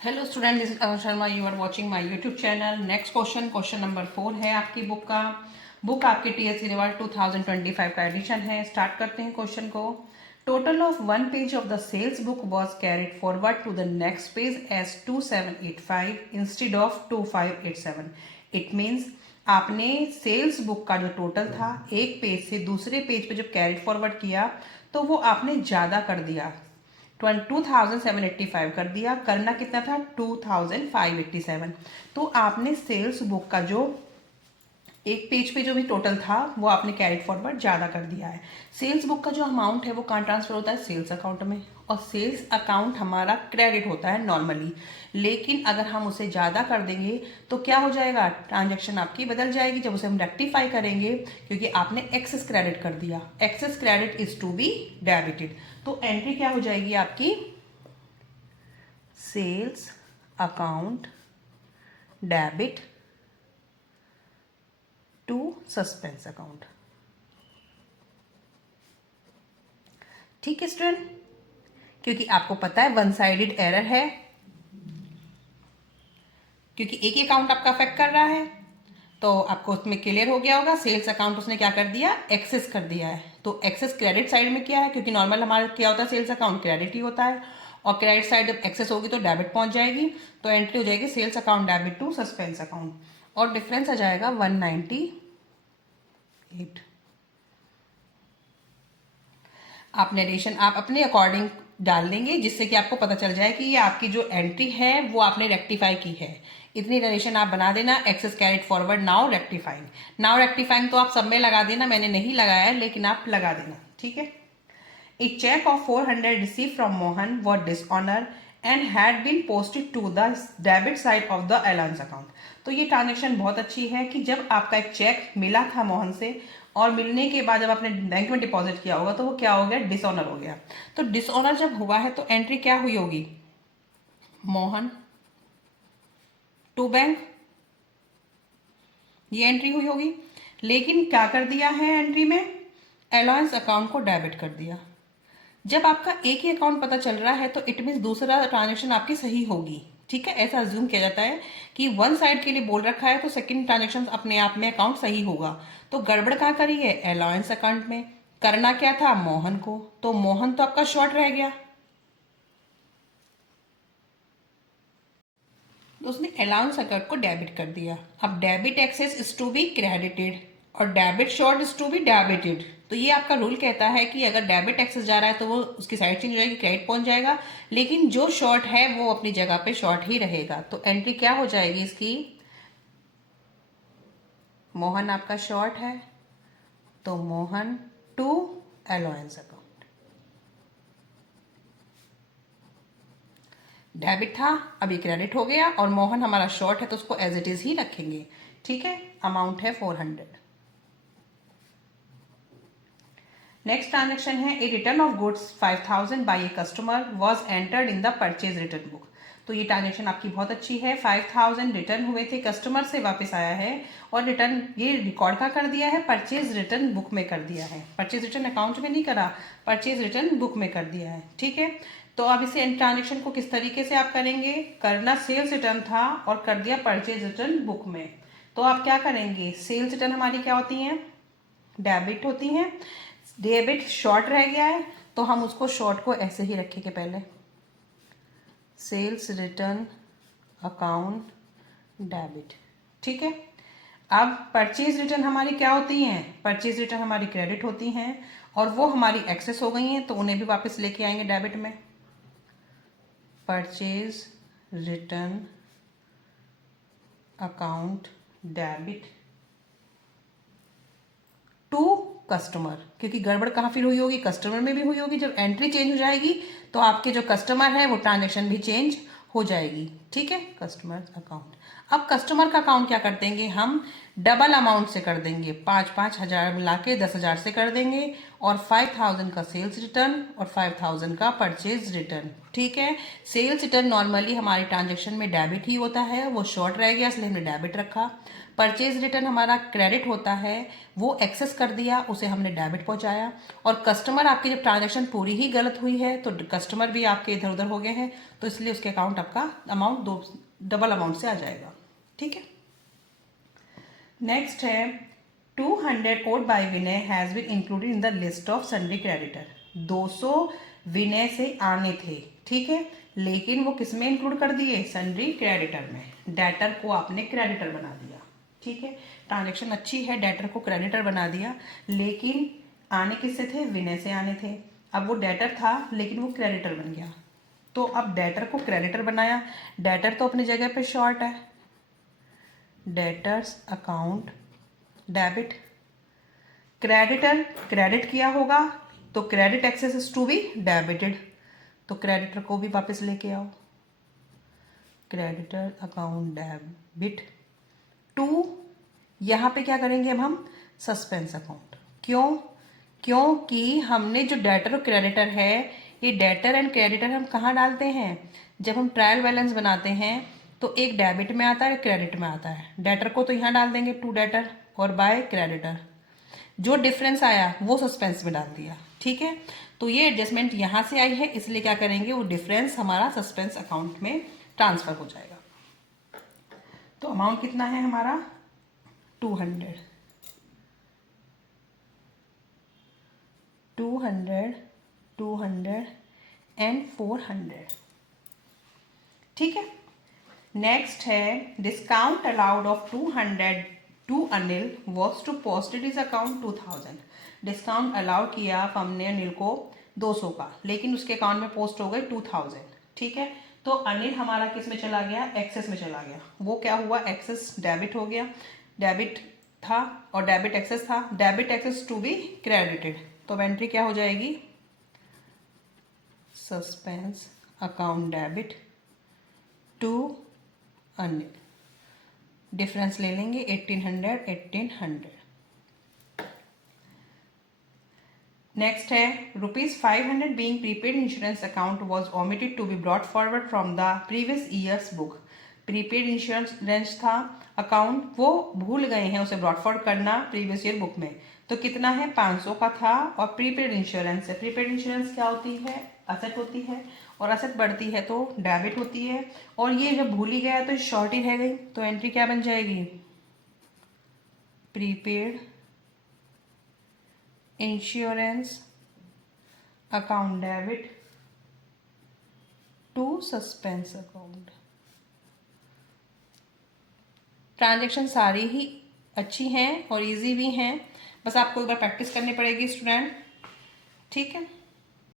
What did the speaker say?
Hello student, this is Anu Sharma. You are watching my YouTube channel. Next question number 4 है आपकी book का। Book आपके TSC reward 2025 का addition है। स्टार्ट करते हैं क्वेश्चन को। Total of one page of the sales book was carried forward to the next page as 2785 instead of 2587। It means आपने सेल्स बुक का जो टोटल था एक पेज से दूसरे पेज पे जब कैरिड फॉरवर्ड किया तो वो आपने ज़्यादा कर दिया, 2785 कर दिया। करना कितना था? 2587। तो आपने सेल्स बुक का जो एक पेज पे जो भी टोटल था वो आपने कैरिड फॉरवर्ड ज़्यादा कर दिया है। सेल्स बुक का जो अमाउंट है वो कहाँ ट्रांसफर होता है? सेल्स अकाउंट में। और सेल्स अकाउंट हमारा क्रेडिट होता है नॉर्मली, लेकिन अगर हम उसे ज़्यादा कर देंगे तो क्या हो जाएगा? ट्रांजैक्शन आपकी बदल जाएगी जब उसे हम रेक्टिफाई करेंगे, क्योंकि आपने एक्सेस क्रेडिट कर दिया। Excess credit is to be debited. तो एंट्री क्या हो जाएगी आपकी? Sales account debit to suspense account. ठीक है स्टूडेंट, क्योंकि आपको पता है वन साइडेड एरर है, क्योंकि एक ही अकाउंट आपका अफेक्ट कर रहा है। तो आपको उसमें क्लियर हो गया होगा, सेल्स अकाउंट उसने क्या कर दिया? एक्सेस कर दिया है। तो एक्सेस क्रेडिट साइड में क्या है? क्योंकि नॉर्मल हमारा क्या होता है? सेल्स अकाउंट क्रेडिट ही होता है, और क्रेडिट साइड जब एक्सेस होगी तो डेबिट पहुंच जाएगी। तो एंट्री हो जाएगी sales account debit to suspense account, और डिफरेंस आ जाएगा 198। आप नरेशन आप अपने अकॉर्डिंग डाल देंगे, जिससे कि आपको पता चल जाए कि ये आपकी जो एंट्री है वो आपने रेक्टिफाई की है। इतनी नरेशन आप बना देना। Excess carried forward now rectifying. Now rectifying तो आप सब में लगा देना, मैंने नहीं लगाया है लेकिन आप लगा देना, ठीक है। A check of 400 received from Mohan was dishonored and had been posted to the debit side of the Alliance account। तो ये ट्रांजेक्शन बहुत अच्छी है कि जब आपका एक चेक मिला था मोहन से, और मिलने के बाद जब आपने बैंक में डिपॉजिट किया होगा तो वो क्या हो गया? डिसऑनर हो गया। तो डिसऑनर जब हुआ है तो एंट्री क्या हुई होगी? मोहन टू बैंक, ये एंट्री हुई होगी। लेकिन क्या कर दिया है एंट्री में? अलायंस अकाउंट को डेबिट कर दिया। जब आपका एक ही अकाउंट पता चल रहा है तो इट मीन्स दूसरा ट्रांजेक्शन आपकी सही होगी, ठीक है। ऐसा अज्यूम किया जाता है कि वन साइड के लिए बोल रखा है तो सेकंड ट्रांजेक्शन अपने आप में अकाउंट सही होगा। तो गड़बड़ कहाँ करी है? अलायंस अकाउंट में। करना क्या था? मोहन को। तो मोहन तो आपका शॉर्ट रह गया, तो उसने अलाउंस अकाउंट को डेबिट कर दिया। अब debit excess is to be credited और debit short is to be debited. तो ये आपका रूल कहता है कि अगर डेबिट एक्सेस जा रहा है तो वो उसकी साइड चेंज हो जाएगी, क्रेडिट पहुंच जाएगा, लेकिन जो शॉर्ट है वो अपनी जगह पे शॉर्ट ही रहेगा। तो एंट्री क्या हो जाएगी इसकी? मोहन आपका शॉर्ट है तो Mohan to allowance account. Debit था, अभी क्रेडिट हो गया, और मोहन हमारा शॉर्ट है तो उसको एज इट इज ही रखेंगे, ठीक है। अमाउंट है 400। नेक्स्ट ट्रांजेक्शन है a return of goods 5000 by a customer was entered in the purchase return book. तो ये ट्रांजेक्शन आपकी बहुत अच्छी है। 5000 रिटर्न हुए थे, कस्टमर से वापस आया है, और रिटर्न ये रिकॉर्ड का कर दिया है, परचेज रिटर्न बुक में कर दिया है। परचेज रिटर्न अकाउंट में नहीं करा, परचेज रिटर्न बुक में कर दिया है, ठीक है। तो अब इसे ट्रांजेक्शन को किस तरीके से आप करेंगे? करना सेल्स रिटर्न था और कर दिया परचेज रिटर्न बुक में। तो आप क्या करेंगे? सेल्स रिटर्न हमारी क्या होती हैं? डेबिट होती हैं। डेबिट शॉर्ट रह गया है तो हम उसको शॉर्ट को ऐसे ही रखेंगे पहले, सेल्स रिटर्न अकाउंट डेबिट, ठीक है। अब परचेज रिटर्न हमारी क्या होती हैं? परचेज रिटर्न हमारी क्रेडिट होती हैं, और वो हमारी एक्सेस हो गई हैं तो उन्हें भी वापस लेके आएंगे डेबिट में। Purchase return account debit to customer, क्योंकि गड़बड़ कहाँ फिर हुई होगी? कस्टमर में भी हुई होगी। जब एंट्री चेंज हो जाएगी तो आपके जो कस्टमर है वो ट्रांजेक्शन भी चेंज हो जाएगी, ठीक है। कस्टमर अकाउंट, अब कस्टमर का अकाउंट क्या कर देंगे हम? डबल अमाउंट से कर देंगे, 5,000 मिला के 10,000 से कर देंगे, और 5,000 का सेल्स रिटर्न और 5,000 का परचेज रिटर्न। ठीक है, सेल्स रिटर्न नॉर्मली हमारी ट्रांजेक्शन में डेबिट ही होता है, वो शॉर्ट रह गया इसलिए हमने डेबिट रखा। परचेज रिटर्न हमारा क्रेडिट होता है, वो एक्सेस कर दिया, उसे हमने डेबिट पहुंचाया। और कस्टमर आपकी जब ट्रांजेक्शन पूरी ही गलत हुई है तो कस्टमर भी आपके इधर उधर हो गए हैं, तो इसलिए उसके अकाउंट आपका अमाउंट डबल अमाउंट से आ जाएगा। ठीक है, नेक्स्ट है 200 owed by Vinay has been included in the list of sundry creditor. 200 Vinay से आने थे, ठीक है, लेकिन वो किस में इंक्लूड कर दिए? सन्ड्री क्रेडिटर में। डेटर को आपने क्रेडिटर बना दिया। ठीक है, ट्रांजेक्शन अच्छी है, डेटर को क्रेडिटर बना दिया, लेकिन आने किससे थे? विनय से आने थे। अब वो डेटर था लेकिन वो क्रेडिटर बन गया, तो अब डेटर को क्रेडिटर बनाया। डेटर तो अपनी जगह पे शॉर्ट है, debtors account debit. Creditor credit किया होगा तो credit excess is to be debited, तो क्रेडिटर को भी वापस लेके आओ, क्रेडिटर अकाउंट डेबिट टू। यहाँ पे क्या करेंगे अब हम? Suspense account. क्यों? क्योंकि हमने जो डेटर और क्रेडिटर है, ये डेटर एंड क्रेडिटर हम कहाँ डालते हैं? जब हम ट्रायल बैलेंस बनाते हैं तो एक डेबिट में आता है, क्रेडिट में आता है। डेटर को तो यहाँ डाल देंगे टू डेटर और बाय क्रेडिटर, जो डिफरेंस आया वो सस्पेंस में डाल दिया। ठीक है, तो ये एडजस्टमेंट यहाँ से आई है, इसलिए क्या करेंगे? वो डिफरेंस हमारा सस्पेंस अकाउंट में ट्रांसफर हो जाएगा। तो अमाउंट कितना है हमारा? 200, 200, 200 एंड 400। ठीक है, नेक्स्ट है discount allowed of 200 to Anil was to posted is account 2000। Discount allow किया हमने अनिल को 200 का, लेकिन उसके अकाउंट में पोस्ट हो गई 2000। ठीक है, तो अनिल हमारा किस में चला गया? एक्सेस में चला गया। वो क्या हुआ? एक्सेस डेबिट हो गया, डेबिट था और डेबिट एक्सेस था, debit excess to be credited, तो एंट्री क्या हो जाएगी? Suspense account debit to Anil. Difference ले लेंगे 1800, 1800। नेक्स्ट है ₹500 being prepaid insurance account was omitted to be brought forward from the previous years book. Prepaid insurance था account, वो भूल गए हैं उसे ब्रॉट फॉरवर्ड करना प्रीवियस ईयर बुक में। तो कितना है? 500 का था, और प्रीपेड इंश्योरेंस है। प्रीपेड इंश्योरेंस क्या होती है? असेट होती है, और असेट बढ़ती है तो डेबिट होती है, और ये जब भूल ही गया तो शॉर्ट ही रह गई, तो एंट्री क्या बन जाएगी? Prepaid insurance account debit to suspense account. Transaction सारी ही अच्छी हैं और इजी भी हैं, बस आपको एक बार प्रैक्टिस करनी पड़ेगी स्टूडेंट। ठीक है।